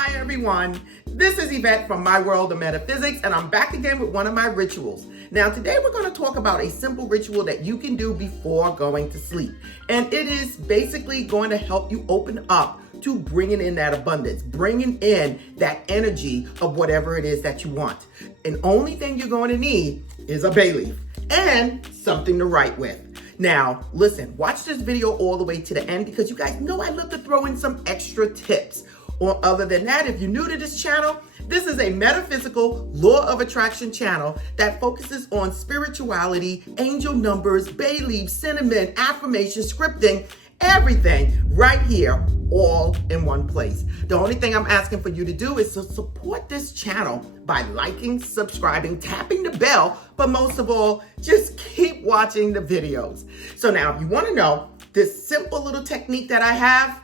Hi everyone, this is Yvette from My World of Metaphysics, and I'm back again with one of my rituals. Now today we're going to talk about a simple ritual that you can do before going to sleep. And it is basically going to help you open up to bringing in that abundance, bringing in that energy of whatever it is that you want. And only thing you're going to need is a bay leaf and something to write with. Now, listen, watch this video all the way to the end because you guys know I love to throw in some extra tips. Or other than that, if you're new to this channel, this is a metaphysical law of attraction channel that focuses on spirituality, angel numbers, bay leaves, cinnamon, affirmation, scripting, everything right here, all in one place. The only thing I'm asking for you to do is to support this channel by liking, subscribing, tapping the bell, but most of all, just keep watching the videos. So now, if you want to know this simple little technique that I have,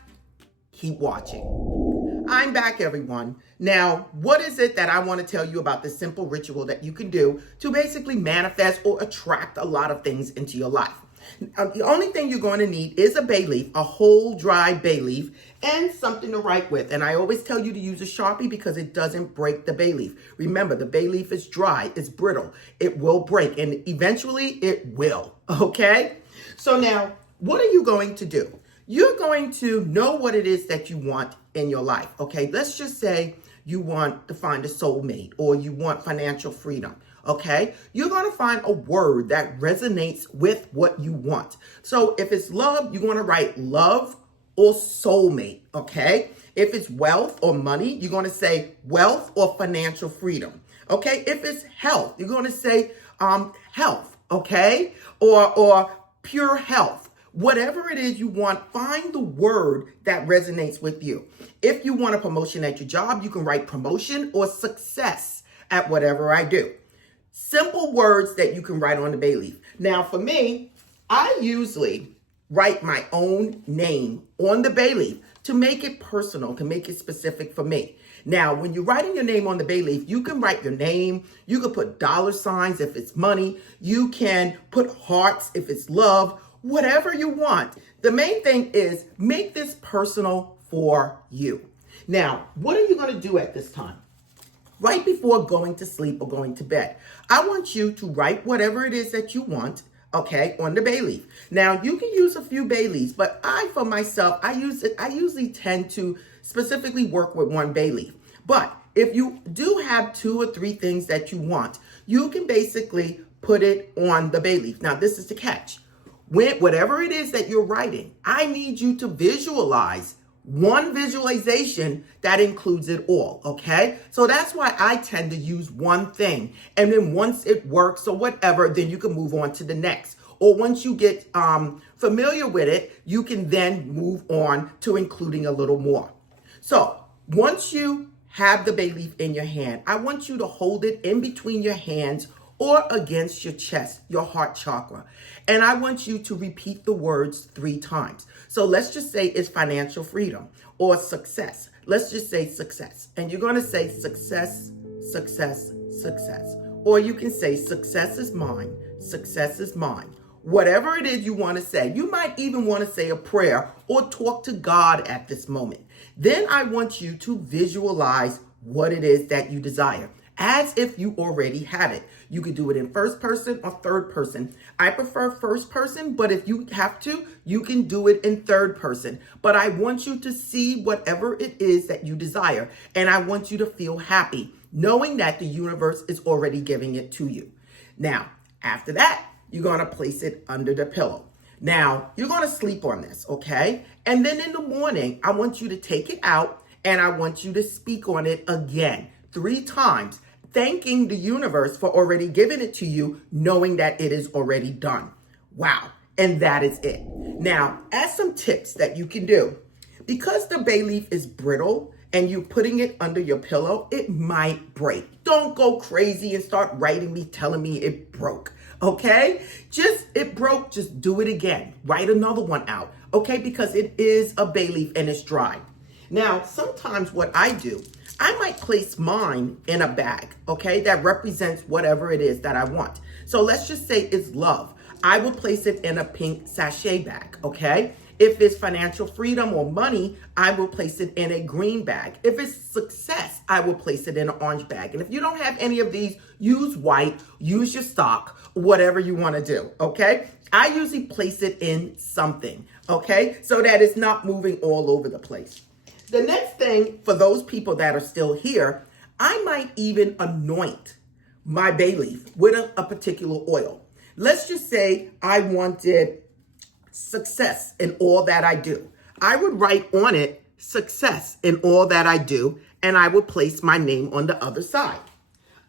keep watching. I'm back, everyone. Now, what is it that I want to tell you about this simple ritual that you can do to basically manifest or attract a lot of things into your life? The only thing you're going to need is a bay leaf, a whole dry bay leaf, and something to write with. And I always tell you to use a Sharpie because it doesn't break the bay leaf. Remember, the bay leaf is dry, it's brittle. It will break, and eventually it will, okay? So now, what are you going to do? You're going to know what it is that you want in your life, okay? Let's just say you want to find a soulmate or you want financial freedom, okay? You're going to find a word that resonates with what you want. So if it's love, you're going to write love or soulmate, okay? If it's wealth or money, you're going to say wealth or financial freedom, okay? If it's health, you're going to say health, okay? Or pure health. Whatever it is you want, find the word that resonates with you. If you want a promotion at your job, you can write promotion or success at whatever I do. Simple words that you can write on the bay leaf. Now, for me, I usually write my own name on the bay leaf to make it personal, to make it specific for me. Now, when you're writing your name on the bay leaf, you can write your name. You can put dollar signs if it's money. You can put hearts if it's love. Whatever you want. The main thing is make this personal for you. Now, what are you going to do at this time? Right before going to sleep or going to bed, I want you to write whatever it is that you want, okay, on the bay leaf. Now, you can use a few bay leaves, but for myself, I usually tend to specifically work with one bay leaf. But if you do have 2 or 3 things that you want, you can basically put it on the bay leaf. Now, this is the catch. Whatever it is that you're writing, I need you to visualize one visualization that includes it all, okay? So that's why I tend to use one thing. And then once it works or whatever, then you can move on to the next. Or once you get familiar with it, you can then move on to including a little more. So once you have the bay leaf in your hand, I want you to hold it in between your hands or against your chest, your heart chakra. And I want you to repeat the words 3 times. So let's just say it's financial freedom or success. Let's just say success. And you're going to say success, success, success. Or you can say success is mine, success is mine. Whatever it is you want to say. You might even want to say a prayer or talk to God at this moment. Then I want you to visualize what it is that you desire, as if you already have it. You could do it in first person or third person. I prefer first person, but if you have to, you can do it in third person. But I want you to see whatever it is that you desire. And I want you to feel happy, knowing that the universe is already giving it to you. Now, after that, you're going to place it under the pillow. Now, you're going to sleep on this, okay? And then in the morning, I want you to take it out and I want you to speak on it again 3 times. Thanking the universe for already giving it to you, knowing that it is already done. Wow. And that is it. Now, as some tips that you can do, because the bay leaf is brittle and you're putting it under your pillow, it might break. Don't go crazy and start writing me, telling me it broke. Okay? It broke, just do it again. Write another one out. Okay? Because it is a bay leaf and it's dry. Now, sometimes what I do, I might place mine in a bag, okay, that represents whatever it is that I want. So let's just say it's love. I will place it in a pink sachet bag, okay? If it's financial freedom or money, I will place it in a green bag. If it's success, I will place it in an orange bag. And if you don't have any of these, use white, use your stock, whatever you want to do, okay? I usually place it in something, okay? So that it's not moving all over the place. The next thing, for those people that are still here, I might even anoint my bay leaf with a particular oil. Let's just say I wanted success in all that I do. I would write on it success in all that I do, and I would place my name on the other side.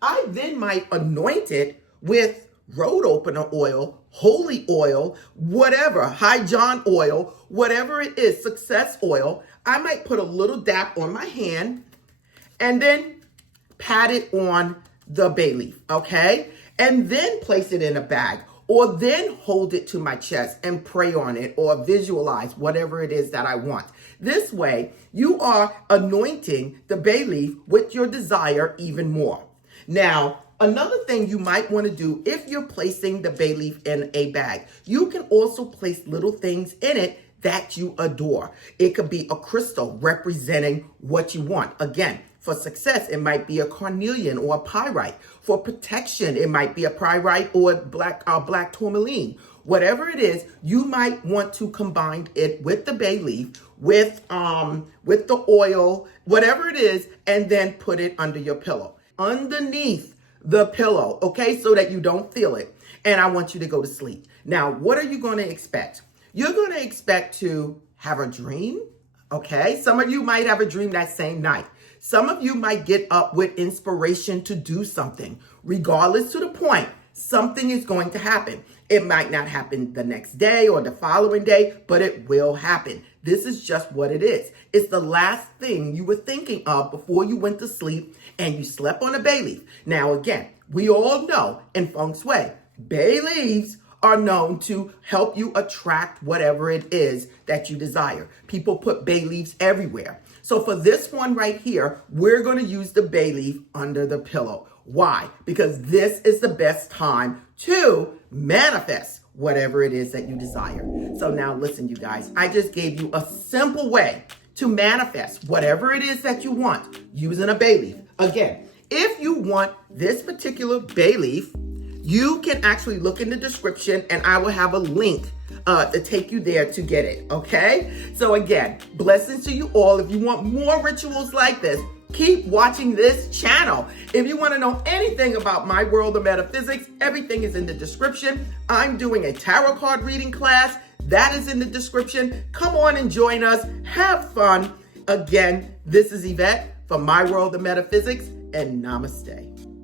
I then might anoint it with road opener oil, holy oil, whatever, high John oil, whatever it is, success oil. I might put a little dap on my hand and then pat it on the bay leaf, okay? And then place it in a bag, or then hold it to my chest and pray on it or visualize whatever it is that I want. This way, you are anointing the bay leaf with your desire even more. Now, another thing you might want to do if you're placing the bay leaf in a bag, you can also place little things in it that you adore. It could be a crystal representing what you want. Again, for success, it might be a carnelian or a pyrite. For protection, it might be a pyrite or black tourmaline. Whatever it is, you might want to combine it with the bay leaf, with the oil, whatever it is, and then put it under your pillow. Underneath the pillow, okay, so that you don't feel it. And I want you to go to sleep. Now, what are you going to expect? You're going to expect to have a dream, okay? Some of you might have a dream that same night. Some of you might get up with inspiration to do something. Regardless to the point, something is going to happen. It might not happen the next day or the following day, but it will happen. This is just what it is. It's the last thing you were thinking of before you went to sleep and you slept on a bay leaf. Now, again, we all know in feng shui, bay leaves are known to help you attract whatever it is that you desire. People put bay leaves everywhere. So for this one right here, we're going to use the bay leaf under the pillow. Why? Because this is the best time to manifest whatever it is that you desire. So now listen, you guys, I just gave you a simple way to manifest whatever it is that you want using a bay leaf. Again, if you want this particular bay leaf, you can actually look in the description and I will have a link to take you there to get it, okay? So again, blessings to you all. If you want more rituals like this, keep watching this channel. If you want to know anything about my world of metaphysics, everything is in the description. I'm doing a tarot card reading class. That is in the description. Come on and join us. Have fun. Again, this is Yvette from my world of metaphysics, and namaste.